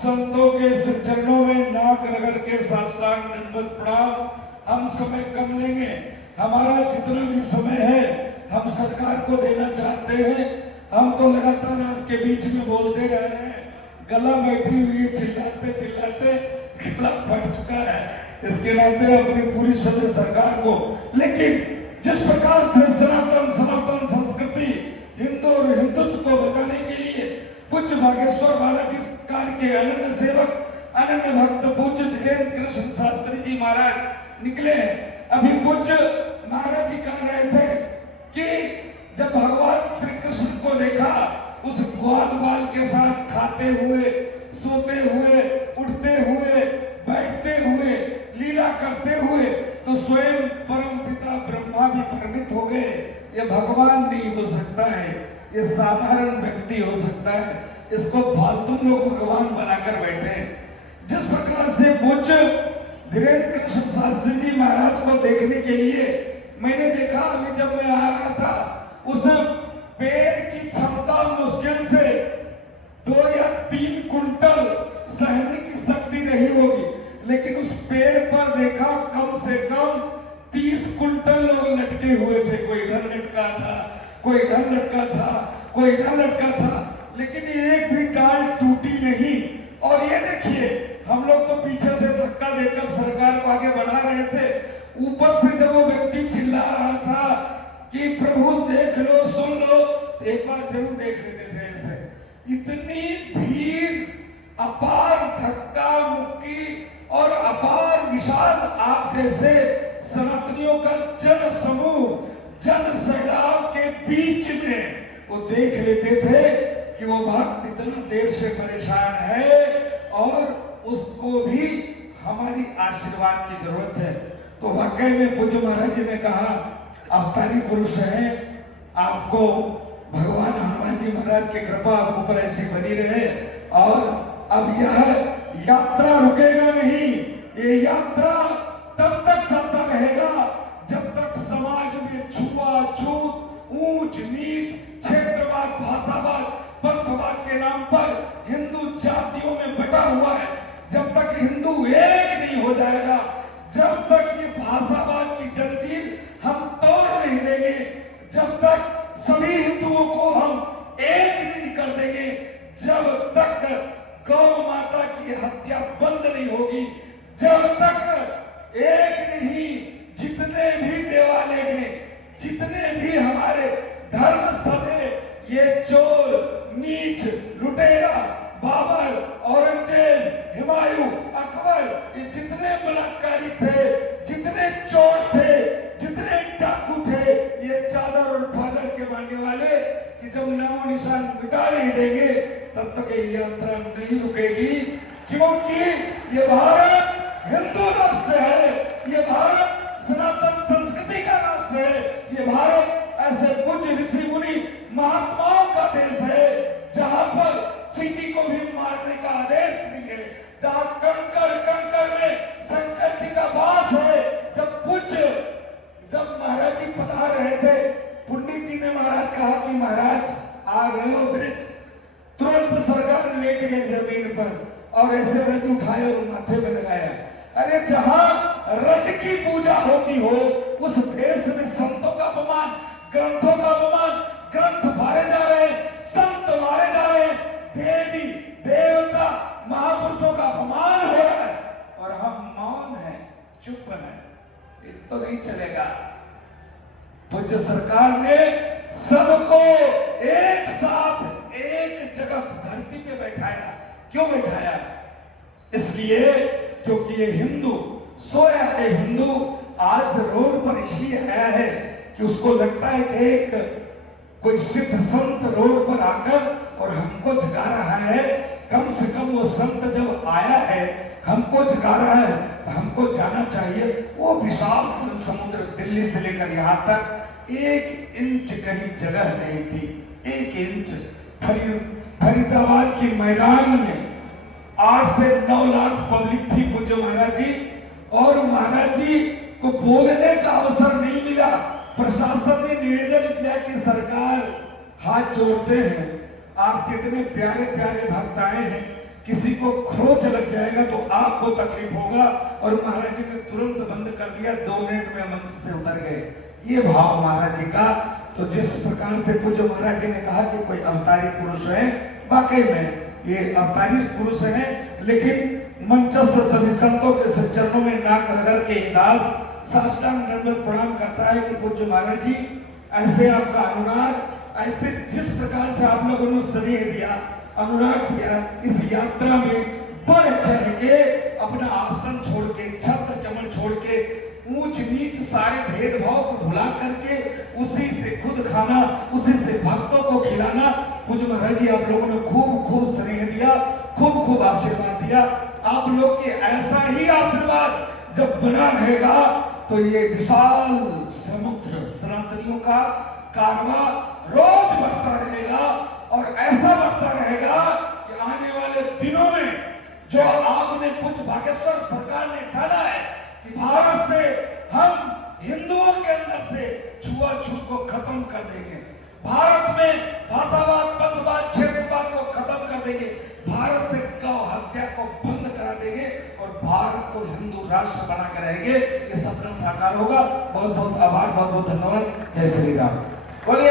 संतों के चरणों में नाक रगड़ के साष्टांग दंडवत प्रणाम। हम समय कम लेंगे, हमारा जितना भी समय है हम सरकार को देना चाहते हैं। हम तो लगातार आपके बीच में बोलते रह रहे हैं, गला बैठी हुई चिल्लाते चिल्लाते गला फट चुका है। इसके नाते अपनी पूरी समय सरकार को, लेकिन जिस प्रकार से सनातन संस्कृति हिंदू और हिंदुत्व को बचाने के लिए पूज्य बागेश्वर बालाजी सरकार के अनन्य सेवक अनन्य भक्त पूज्य धीरेन्द्र कृष्ण शास्त्री जी महाराज निकले हैं। अभी पूज्य महाराज जी कह रहे थे कि जब भगवान श्री कृष्ण को देखा उस ग्वाल बाल के साथ खाते हुए, सोते हुए, उठते हुए, बैठते हुए, लीला करते हुए, तो स्वयं परम पिता ब्रह्मा भी भ्रमित हो गए। ये भगवान नहीं हो सकता है, ये साधारण व्यक्ति हो सकता है, इसको फालतू लोग भगवान बनाकर बैठे हैं। जिस प्रकार से पूज्य धीरेन्द्र कृष्ण शास्त्री जी महाराज को देखने के लिए मैंने देखा, अभी जब मैं आ रहा था, उस पेड़ की क्षमता मुश्किल से 2 या 3 कुंटल सहने की शक्ति रही होगी, लेकिन उस पेड़ पर देखा कम से कम 30 कुंटल लोग लटके हुए थे। कोई इधर लटका था, कोई इधर लटका था, कोई इधर लटका था, लेकिन एक भी डाल टूटी नहीं। और ये देखिए, हम लोग तो पीछे से धक्का देकर सरकार को आगे बढ़ा रहे थे, ऊपर से जब वो व्यक्ति चिल्ला रहा था कि प्रभु देख लो, सुन लो, एक बार जरूर देख लेते थे। ऐसे इतनी भीड़, अपार धक्का मुक्की और अपार विशाल आप जैसे सनातनियों का जन समूह, जन सैलाब के बीच में वो देख लेते थे कि वो भक्त इतना देर से परेशान है और उसको भी हमारी आशीर्वाद की जरूरत है। तो वाकई में पूज्य महाराज जी ने कहा, अवतारी पुरुष हैं, आपको भगवान हनुमान जी महाराज की कृपा आपको पर ऐसी बनी रहे। और अब यह यात्रा रुकेगा नहीं, ये यात्रा तब तक चलता रहेगा जब तक समाज में छुआछूत, ऊंच नीच, क्षेत्रवाद, भाषावाद, पंथवाद के नाम पर हिंदू जातियों में बटा हुआ है। जब तक हिंदू एक नहीं हो जाएगा, जब तक ये भाषावाद की जंजीर हम तोड़ नहीं देंगे, जब तक सभी हिंदुओं को हम एक नहीं कर देंगे, जब तक गौ माता की हत्या बंद नहीं होगी, जब तक एक नहीं, जितने भी देवालय हैं, जितने भी हमारे धर्म स्थल है, ये चोर, नीच, लुटेरा, बाबर, औरंगजेब, हुमायूं, अकबर, ये जितने बलात्कारी थे, जितने चोर थे, जितने डाकू थे, ये चादर और फादर के मानने वाले कि जब नामो निशान मिटा नहीं देंगे तब तक ये यात्रा नहीं रुकेगी। क्योंकि ये भारत हिंदू राष्ट्र है, ये भारत सनातन संस्कृति का राष्ट्र है, ये भारत ऐसे पूज्य ऋषि मुनि महात्माओं का देश है जहां पर चींटी को भी मारने का आदेश नहीं है, जहां कंकर कंकर में शंकर जी का वास है। जब महाराज जी पधार रहे थे, पंडित जी ने महाराज कहा कि महाराज आ गए हो ब्रिज। तुरंत सरकार लेट गए जमीन पर और ऐसे रज उठाए और माथे में लगाया। अरे जहां रज की पूजा होती हो उस देश में संतों का अपमान, ग्रंथों का अपमान, ग्रंथ मारे जा रहे, संत मारे जा रहे, देवी देवता महापुरुषों का अपमान हो रहा है और हम मौन हैं, चुप हैं। ये तो नहीं चलेगा। पूज्य सरकार ने सबको एक साथ एक जगह धरती पे बैठाया। क्यों बैठाया? इसलिए क्योंकि ये हिंदू सोया है। हिंदू आज रोड पर इसलिए आया है कि उसको लगता है कि एक कोई सिद्ध संत रोड पर आकर और हमको जगा रहा है। कम से कम वो संत जब आया है, हमको जगा रहा है, तो हमको जाना चाहिए। वो विशाल समुद्र दिल्ली से लेकर यहाँ तक 1 इंच कहीं जगह नहीं थी। 1 इंच फरीदाबाद के मैदान में 8 से 9 लाख पब्लिक थी पूज्य महाराज जी, और महाराज जी को बोलने का अवसर नहीं मिला। प्रशासन ने निवेदन किया कि सरकार हाथ जोड़ते हैं, आप कितने प्यारे प्यारे भक्त आए हैं, किसी को खरोच लग जाएगा तो आपको तकलीफ होगा। और महाराज जी ने तुरंत बंद कर दिया, 2 मिनट में मंच से उतर गए। ये भाव महाराज जी का। तो जिस प्रकार से पूज्य महाराज जी ने कहा कि कोई अवतारी पुरुष है, वाकई में ये अवतारी पुरुष है, लेकिन मंचस्थ सभी संतों के चरणों में नाक रगड़ के दास साष्टांग दंडवत प्रणाम करता है कि पूज्य महाराज जी, ऐसे आपका अनुराग, ऐसे जिस प्रकार से आप लोगों ने स्नेह दिया, अनुराग दिया, इस यात्रा में बढ़ चढ़ के अपना आसन छोड़ के, छत्र चमन छोड़ के, ऊंच नीच सारे भेदभाव को भुला करके उसी से खुद खाना, उसी से भक्तों को खिलाना। पूज्य महाराज जी आप लोगों ने खूब खूब स्नेह दिया, खूब खूब आशीर्वाद दिया। आप लोग के ऐसा ही आशीर्वाद जब बना रहेगा तो ये विशाल समुद्र सनातनियों का कारवा रोज बढ़ता रहेगा, और ऐसा बढ़ता रहेगा कि आने वाले दिनों में जो आपने पूज्य बागेश्वर सरकार ने ठाना है कि भारत से हम हिंदुओं के अंदर से छुआछूत को खत्म कर देंगे, भारत में भाषावाद, पंथवाद, क्षेत्रवाद को खत्म कर देंगे, भारत से गौ हत्या को बंद करा देंगे और भारत को हिंदू राष्ट्र बना कर रहेंगे। ये सपना साकार होगा। बहुत बहुत आभार, बहुत बहुत धन्यवाद। जय श्री राम। बोलिए।